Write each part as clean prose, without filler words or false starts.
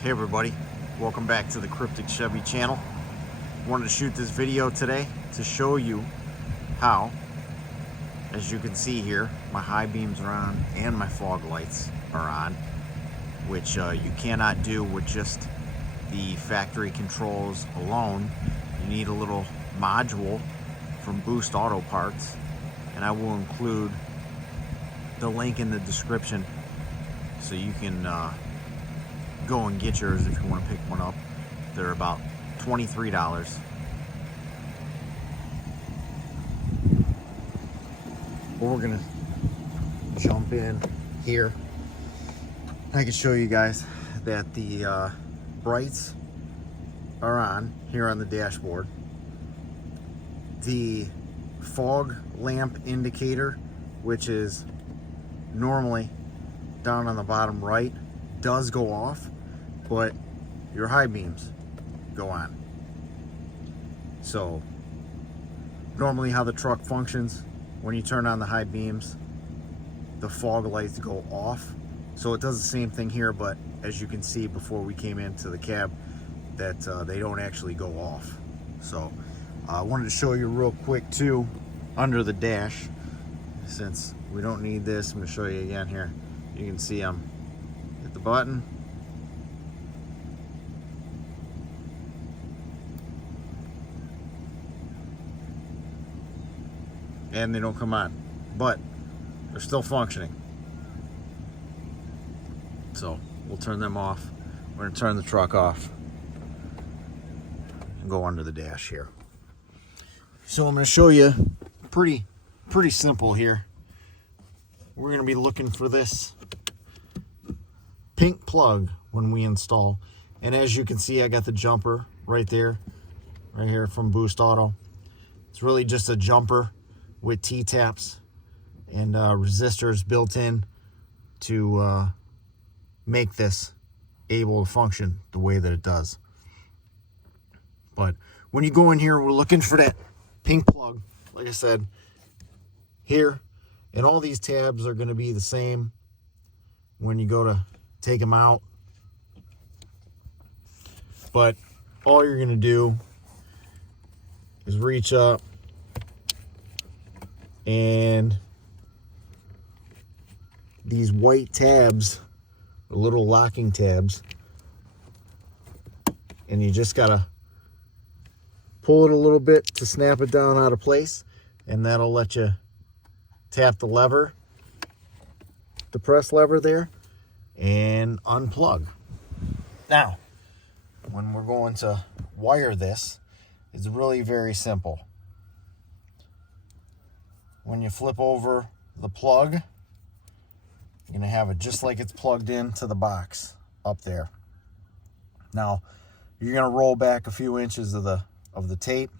Hey everybody, welcome back to the Cryptic Chevy channel. Wanted to shoot this video today to show you how, as you can see here, my high beams are on and my fog lights are on, which you cannot do with just the factory controls alone. You need a little module from BoostAuto parts, and I will include the link in the description so you can go and get yours if you want to pick one up. They're about $23. Well, we're gonna jump in here. I can show you guys that the brights are on here on the dashboard. The fog lamp indicator, which is normally down on the bottom right, does go off, but your high beams go on. So normally how the truck functions, when you turn on the high beams, the fog lights go off. So it does the same thing here, but as you can see before we came into the cab, that they don't actually go off. So I wanted to show you real quick too, under the dash, since we don't need this. I'm gonna show you again here. You can see I'm hit the button, and they don't come on, but they're still functioning. So we'll turn them off. We're gonna turn the truck off and go under the dash here. So I'm gonna show you pretty simple here. We're gonna be looking for this pink plug when we install, and as you can see, I got the jumper right there, right here from BoostAuto. It's really just a jumper with T-taps and resistors built in to make this able to function the way that it does. But when you go in here, we're looking for that pink plug, like I said, here, and all these tabs are going to be the same when you go to take them out. But all you're going to do is reach up and these white tabs are little locking tabs, and you just gotta pull it a little bit to snap it down out of place, and that'll let you tap the lever, the press lever there, and unplug. Now, when we're going to wire this, it's really very simple. When you flip over the plug, you're gonna have it just like it's plugged into the box up there. Now, you're gonna roll back a few inches of the tape,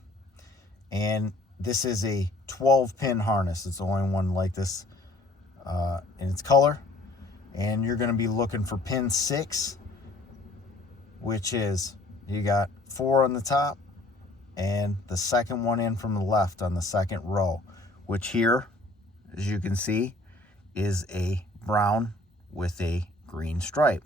and this is a 12-pin harness. It's the only one like this in its color. And you're going to be looking for pin 6, which is, you got 4 on the top and the second one in from the left on the second row, which here, as you can see, is a brown with a green stripe.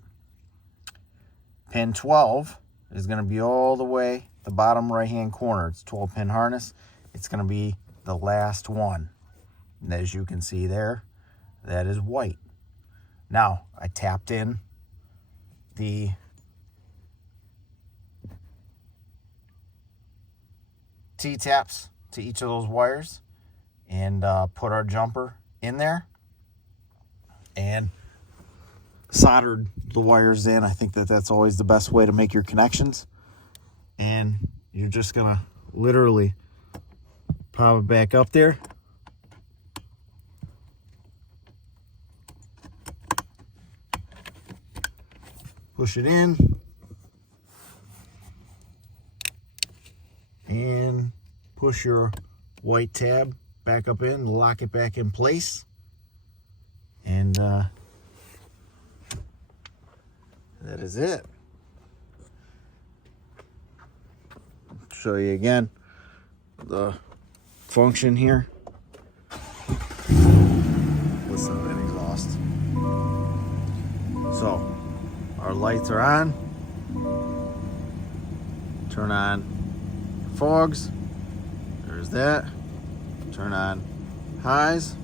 Pin 12 is going to be all the way the bottom right hand corner. It's a 12-pin harness. It's going to be the last one, and as you can see there, that is white. Now, I tapped in the T-taps to each of those wires and put our jumper in there and soldered the wires in. I think that that's always the best way to make your connections. And you're just going to literally pop it back up there. Push it in, and push your white tab back up in, lock it back in place, and that is it. Show you again the function here. Listen to that exhaust. So our lights are on, Turn on fogs. There's that. Turn on highs.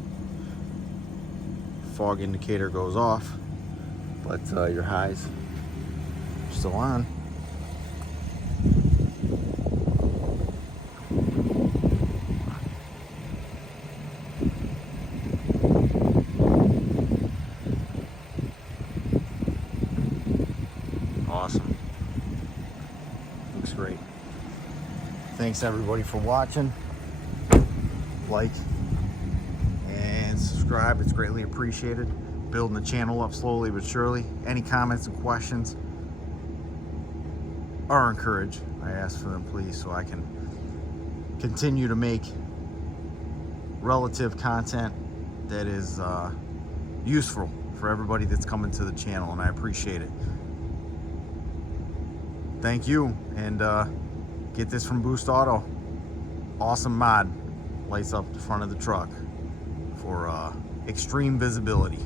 Fog indicator goes off, but your highs are still on. Awesome. Looks great. Thanks everybody for watching. Like and subscribe. It's greatly appreciated. Building the channel up slowly but surely. Any comments and questions are encouraged. I ask for them, please, so I can continue to make relative content that is useful for everybody that's coming to the channel, and I appreciate it. Thank you, and get this from BoostAuto. Awesome mod. Lights up the front of the truck for extreme visibility.